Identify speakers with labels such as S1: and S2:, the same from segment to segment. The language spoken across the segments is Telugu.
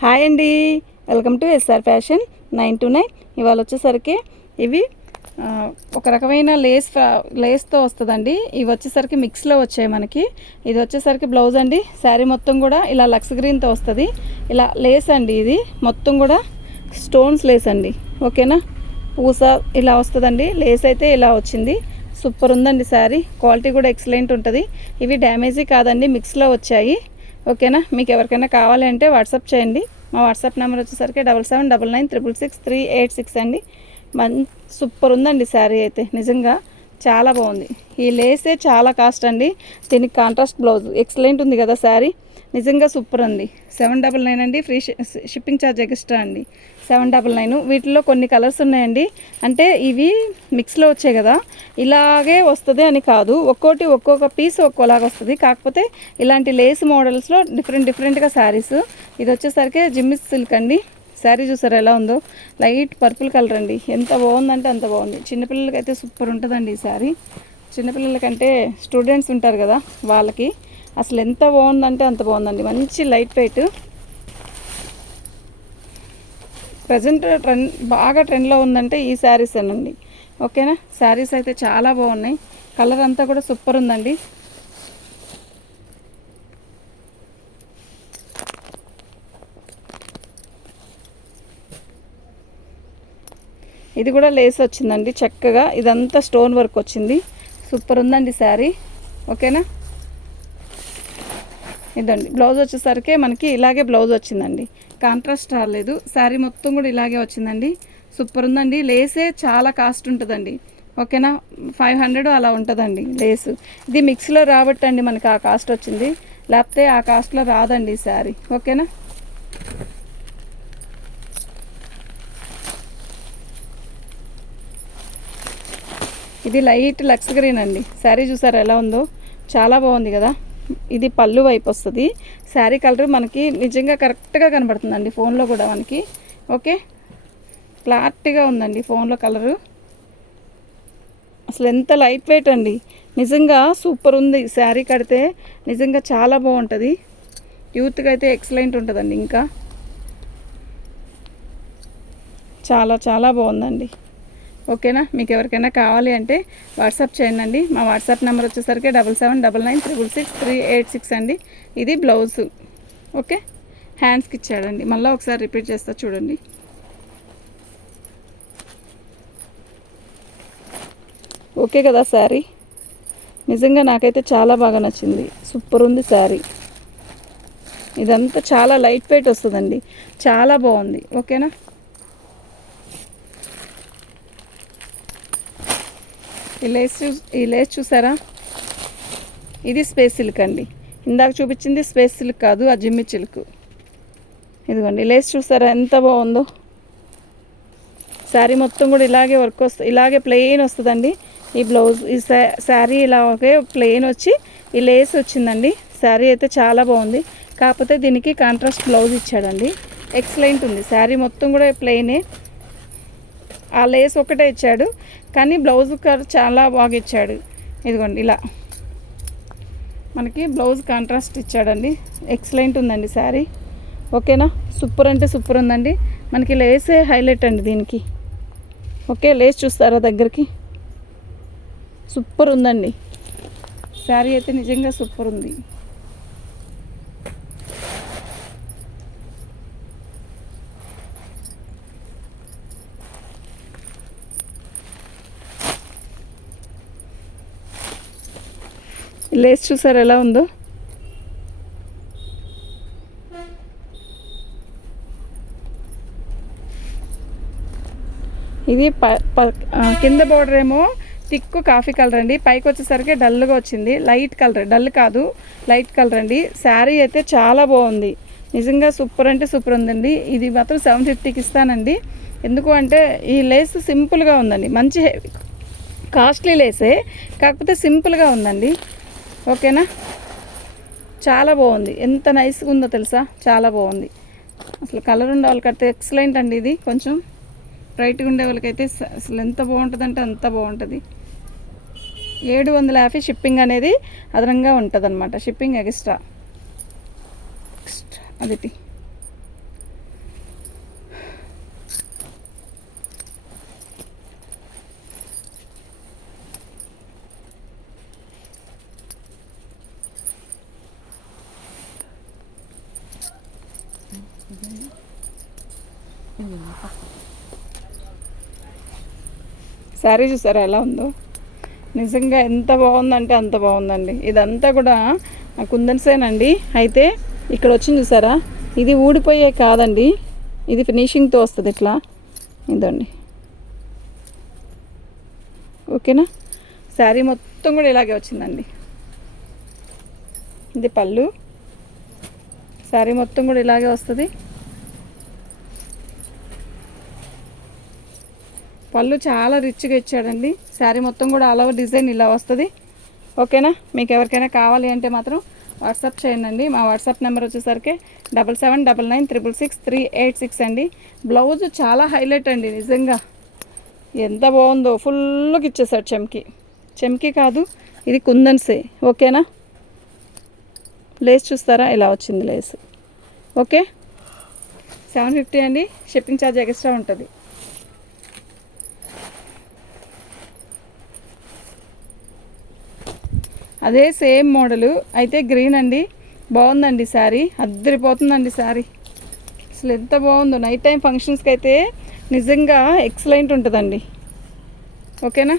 S1: హాయ్ అండి. Welcome to SR fashion nine two nine. ఇవాళ వచ్చేసరికి ఇవి ఒక రకమైన లేస్ లేస్తో వస్తుందండి. ఇవి వచ్చేసరికి మిక్స్లో వచ్చాయి మనకి. ఇది వచ్చేసరికి బ్లౌజ్ అండి. శారీ మొత్తం కూడా ఇలా లక్స్ గ్రీన్తో వస్తుంది. ఇలా లేస్ అండి ఇది. మొత్తం కూడా స్టోన్స్ లేస్ అండి. ఓకేనా? పూస ఇలా వస్తుందండి. లేస్ అయితే ఇలా వచ్చింది. సూపర్ ఉందండి శారీ. క్వాలిటీ కూడా ఎక్సలెంట్ ఉంటుంది. ఇవి డ్యామేజీ కాదండి. మిక్స్లో వచ్చాయి. ఓకేనా? మీకు ఎవరికైనా కావాలంటే వాట్సాప్ చేయండి. మా వాట్సాప్ నెంబర్ వచ్చేసరికి double seven double nine triple six three eight six అండి. మన్ సూపర్ ఉందండి శారీ అయితే నిజంగా చాలా బాగుంది. ఈ లేసే చాలా కాస్ట్ అండి. దీనికి కాంట్రాస్ట్ బ్లౌజ్ ఎక్సలెంట్ ఉంది కదా శారీ. నిజంగా సూపర్ ఉంది సెవెన్ డబల్ నైన్ అండి. ఫ్రీ షిప్పింగ్ ఛార్జ్ ఎక్స్ట్రా అండి. Seven double nine. వీటిలో కొన్ని కలర్స్ ఉన్నాయండి. అంటే ఇవి మిక్స్లో వచ్చాయి కదా. ఇలాగే వస్తుంది అని కాదు. ఒక్కోటి ఒక్కొక్క పీస్ ఒక్కోలాగా వస్తుంది. కాకపోతే ఇలాంటి లేస్ మోడల్స్లో డిఫరెంట్ డిఫరెంట్గా శారీస్. ఇది వచ్చేసరికి జిమ్మిస్ సిల్క్ అండి. శారీ చూసారు ఎలా ఉందో? లైట్ పర్పుల్ కలర్ అండి. ఎంత బాగుందంటే అంత బాగుంది. చిన్నపిల్లలకి అయితే సూపర్ ఉంటుందండి ఈ శారీ. చిన్నపిల్లలకంటే స్టూడెంట్స్ ఉంటారు కదా వాళ్ళకి. అసలు ఎంత బాగుందంటే అంత బాగుందండి. మంచి లైట్ వెయిట్. ప్రజెంట్ ట్రెండ్ బాగా ట్రెండ్లో ఉందంటే ఈ శారీస్ అండి ఓకేనా? శారీస్ అయితే చాలా బాగున్నాయి. కలర్ అంతా కూడా సూపర్ ఉందండి. ఇది కూడా లేస్ వచ్చిందండి చక్కగా. ఇదంతా స్టోన్ వర్క్ వచ్చింది. సూపర్ ఉందండి శారీ. ఓకేనా? ఇదండి. బ్లౌజ్ వచ్చేసరికి మనకి ఇలాగే బ్లౌజ్ వచ్చిందండి. కాంట్రాస్ట్ రాలేదు. శారీ మొత్తం కూడా ఇలాగే వచ్చిందండి. సూపర్ ఉందండి. లేసే చాలా కాస్ట్ ఉంటుందండి. ఓకేనా? ఫైవ్ హండ్రెడ్ అలా ఉంటుందండి లేసు. ఇది మిక్స్లో రాబట్టండి మనకి ఆ కాస్ట్ వచ్చింది. లేకపోతే ఆ కాస్ట్లో రాదండి ఈ శారీ. ఓకేనా? ఇది లైట్ లక్స్ గ్రీన్ అండి. శారీ చూసారా ఎలా ఉందో? చాలా బాగుంది కదా? ఇది పళ్ళు వైపు వస్తుంది. శారీ కలర్ మనకి నిజంగా కరెక్ట్గా కనబడుతుందండి ఫోన్లో కూడా మనకి. ఓకే? క్లారిటీగా ఉందండి ఫోన్లో కలరు. అసలు ఎంత లైట్ వెయిట్ అండి. నిజంగా సూపర్ ఉంది. శారీ కడితే నిజంగా చాలా బాగుంటుంది. యూత్కి అయితే ఎక్సలెంట్ ఉంటుందండి ఇంకా. చాలా చాలా బాగుందండి. ఓకేనా? మీకు ఎవరికైనా కావాలి అంటే వాట్సాప్ చేయండి మా వాట్సాప్ నెంబర్ వచ్చేసరికి double seven double nine triple six three eight six అండి. ఇది బ్లౌజ్. ఓకే? హ్యాండ్స్కి ఇచ్చాడండి. మళ్ళీ ఒకసారి రిపీట్ చేస్తా చూడండి. ఓకే కదా శారీ? నిజంగా నాకైతే చాలా బాగా నచ్చింది. సూపర్ ఉంది శారీ. ఇదంతా చాలా లైట్ వెయిట్ వస్తుందండి. చాలా బాగుంది. ఓకేనా? ఈ లేస్ చూ ఈ లేస్ చూసారా? ఇది స్పేస్ సిల్క్ అండి. ఇందాక చూపించింది స్పేస్ సిల్క్ కాదు ఆ జిమ్మి చిల్క్. ఇదిగోండి లేస్ చూసారా ఎంత బాగుందో? శారీ మొత్తం కూడా ఇలాగే వర్క్ వస్తుంది ఇలాగే ప్లెయిన్ వస్తుందండి. ఈ బ్లౌజ్ ఈ శారీ ఇలాగే ప్లెయిన్ వచ్చి ఈ లేస్ వచ్చిందండి. శారీ అయితే చాలా బాగుంది. కాకపోతే దీనికి కాంట్రాస్ట్ బ్లౌజ్ ఇచ్చాడండి. ఎక్సలెంట్ ఉంది. శారీ మొత్తం కూడా ప్లెయినే. ఆ లేస్ ఒకటే ఇచ్చాడు. కానీ బ్లౌజ్ కలర్ చాలా బాగా ఇచ్చాడు. ఇదిగోండి ఇలా. మనకి బ్లౌజ్ కాంట్రాస్ట్ ఇచ్చాడండి. ఎక్సలెంట్ ఉందండి శారీ. ఓకేనా? సూపర్ అంటే సూపర్ ఉందండి. మనకి లేసే హైలైట్ అండి దీనికి. ఓకే లేస్ చూస్తారా దగ్గరికి? సూపర్ ఉందండి. శారీ అయితే నిజంగా సూపర్ ఉంది. లేస్ చూసారు ఎలా ఉందో? ఇది ప ప- కింద బోర్డర్ ఏమో థిక్ కాఫీ కలర్ అండి. పైకి వచ్చేసరికి డల్గా వచ్చింది. లైట్ కలర్ డల్ కాదు లైట్ కలర్ అండి. శారీ అయితే చాలా బాగుంది. నిజంగా సూపర్ అంటే సూపర్ ఉందండి. ఇది మాత్రం సెవెన్ ఫిఫ్టీకి ఇస్తానండి. ఎందుకు అంటే ఈ లేస్ సింపుల్గా ఉందండి. మంచి కాస్ట్లీ లేసే కాకపోతే సింపుల్గా ఉందండి. ఓకేనా? చాలా బాగుంది. ఎంత నైస్గా ఉందో తెలుసా? చాలా బాగుంది. అసలు కలర్ ఉండే వాళ్ళకైతే ఎక్సలెంట్ అండి ఇది. కొంచెం బ్రైట్గా ఉండే వాళ్ళకైతే అసలు ఎంత బాగుంటుందంటే అంత బాగుంటుంది. ఏడు వందల యాభై షిప్పింగ్ అనేది అదనంగా ఉంటుంది అనమాట షిప్పింగ్ ఎక్స్ట్రా ఎక్స్ట్రా అది శారీ చూసారా ఎలా ఉందో? నిజంగా ఎంత బాగుందంటే అంత బాగుందండి. ఇదంతా కూడా కుందన్సేనండి. అయితే ఇక్కడ వచ్చింది చూసారా? ఇది ఊడిపోయే కాదండి. ఇది ఫినిషింగ్తో వస్తుంది ఇట్లా. ఇదండి. ఓకేనా? శారీ మొత్తం కూడా ఇలాగే వచ్చిందండి. ఇది పళ్ళు. శారీ మొత్తం కూడా ఇలాగే వస్తుంది. పళ్ళు చాలా రిచ్గా ఇచ్చాడండి. శారీ మొత్తం కూడా ఆల్ ఓవర్ డిజైన్ ఇలా వస్తుంది. ఓకేనా? మీకు ఎవరికైనా కావాలి అంటే మాత్రం వాట్సాప్ చేయండి మా వాట్సాప్ నెంబర్ వచ్చేసరికి double seven double nine triple six three eight six అండి. బ్లౌజ్ చాలా హైలైట్ అండి నిజంగా. ఎంత బాగుందో ఫుల్గా ఇచ్చేసాడు చెమ్కి. చెమ్కి కాదు ఇది కుందన్సే. ఓకేనా? లేస్ చూస్తారా? ఇలా వచ్చింది లేస్. ఓకే? సెవెన్ ఫిఫ్టీ అండి. షిప్పింగ్ ఛార్జ్ ఎక్స్ట్రా ఉంటుంది. అదే సేమ్ మోడలు. అయితే గ్రీన్ అండి. బాగుందండి శారీ. అద్దరిపోతుందండి శారీ. అసలు ఎంత బాగుందో. నైట్ టైం ఫంక్షన్స్కి అయితే నిజంగా ఎక్సలెంట్ ఉంటుందండి. ఓకేనా?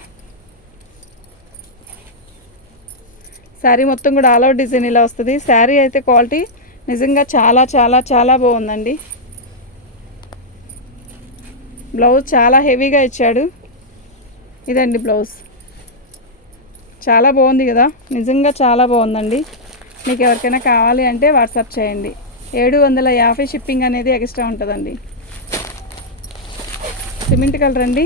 S1: శారీ మొత్తం కూడా ఆల్ అవుట్ డిజైన్ ఇలా వస్తుంది. శారీ అయితే క్వాలిటీ నిజంగా చాలా చాలా చాలా బాగుందండి. బ్లౌజ్ చాలా హెవీగా ఇచ్చాడు. ఇదండి బ్లౌజ్. చాలా బాగుంది కదా. నిజంగా చాలా బాగుందండి. మీకు ఎవరికైనా కావాలి అంటే వాట్సాప్ చేయండి. ఏడు వందల యాభై షిప్పింగ్ అనేది ఎక్స్ట్రా ఉంటుందండి. సిమెంట్ కలర్ అండి.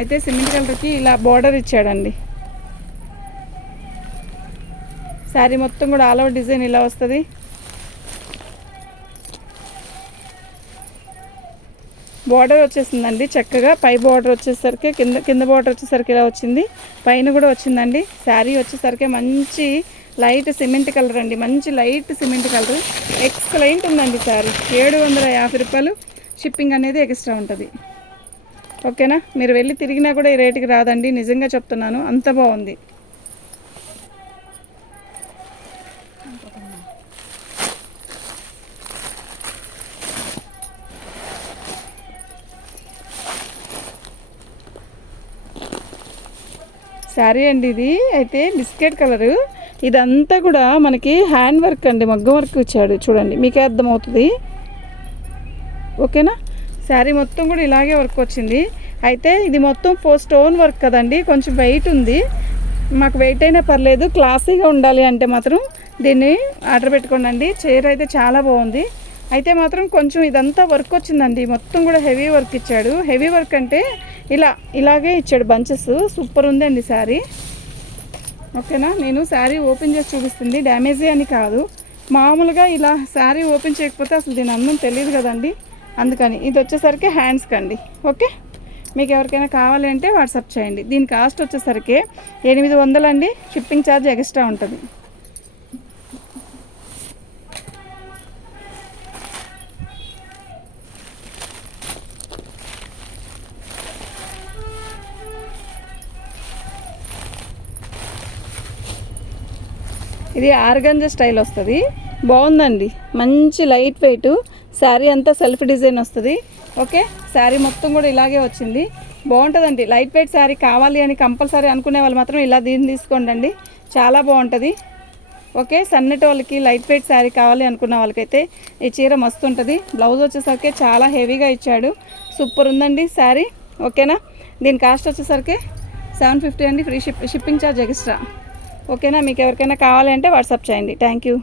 S1: అయితే సిమెంట్ కలర్కి ఇలా బార్డర్ ఇచ్చాడండి. శారీ మొత్తం కూడా ఆల్ ఓవర్ డిజైన్ ఇలా వస్తుంది. బార్డర్ వచ్చేసిందండి. చక్కగా పై బార్డర్ వచ్చేసరికి కింద కింద బార్డర్ వచ్చేసరికి ఇలా వచ్చింది. పైన కూడా వచ్చిందండి. శారీ వచ్చేసరికి మంచి లైట్ సిమెంట్ కలర్ అండి. మంచి లైట్ సిమెంట్ కలర్. ఎక్సలెంట్ ఉందండి శారీ. ఏడు వందల యాభై రూపాయలు షిప్పింగ్ అనేది ఎక్స్ట్రా ఉంటుంది. ఓకేనా? మీరు వెళ్ళి తిరిగినా కూడా ఈ రేటుకి రాదండి. నిజంగా చెప్తున్నాను. అంత బాగుంది. శారీ అండి ఇది. అయితే బిస్కెట్ కలరు. ఇదంతా కూడా మనకి హ్యాండ్ వర్క్ అండి. మగ్గం వర్క్ ఇచ్చాడు. చూడండి మీకే అర్థమవుతుంది. ఓకేనా? శారీ మొత్తం కూడా ఇలాగే వర్క్ వచ్చింది. అయితే ఇది మొత్తం ఫోర్ స్టోన్ వర్క్ కదండి. కొంచెం వెయిట్ ఉంది. మాకు వెయిట్ అయినా పర్లేదు. క్లాసీగా ఉండాలి అంటే మాత్రం దీన్ని ఆర్డర్ పెట్టుకోండి చీర అయితే చాలా బాగుంది. అయితే మాత్రం కొంచెం ఇదంతా వర్క్ వచ్చిందండి. మొత్తం కూడా హెవీ వర్క్ ఇచ్చాడు. హెవీ వర్క్ అంటే ఇలా ఇలాగే ఇచ్చాడు బంచెస్. సూపర్ ఉందండి శారీ ఓకేనా నేను శారీ ఓపెన్ చేసి చూపిస్తుంది. డ్యామేజీ అని కాదు. మామూలుగా ఇలా శారీ ఓపెన్ చేయకపోతే అసలు దీని అందం తెలియదు కదండి. అందుకని ఇది వచ్చేసరికి హ్యాండ్స్కి అండి ఓకే మీకు ఎవరికైనా కావాలి అంటే వాట్సాప్ చేయండి. దీని కాస్ట్ వచ్చేసరికి ఎనిమిది వందలండి. షిప్పింగ్ ఛార్జ్ ఎక్స్ట్రా ఉంటుంది. ఇది ఆర్గంజ స్టైల్ వస్తుంది. బాగుందండి. మంచి లైట్ వెయిట్. శారీ అంతా సెల్ఫ్ డిజైన్ వస్తుంది. ఓకే? శారీ మొత్తం కూడా ఇలాగే వచ్చింది. బాగుంటుందండి. లైట్ వెయిట్ శారీ కావాలి అని కంపల్సరీ అనుకునే వాళ్ళు మాత్రం ఇలా దీన్ని తీసుకోండి చాలా బాగుంటుంది. ఓకే? సన్నటి వాళ్ళకి లైట్ వెయిట్ శారీ కావాలి అనుకున్న వాళ్ళకైతే ఈ చీర మస్తు ఉంటుంది. బ్లౌజ్ వచ్చేసరికి చాలా హెవీగా ఇచ్చాడు. సూపర్ ఉందండి శారీ. ఓకేనా? దీని కాస్ట్ వచ్చేసరికి సెవెన్ ఫిఫ్టీ అండి. Free ship shipping charge extra. ఓకేనా? మీకు ఎవరికైనా కావాలంటే వాట్సాప్ చేయండి. Thank you.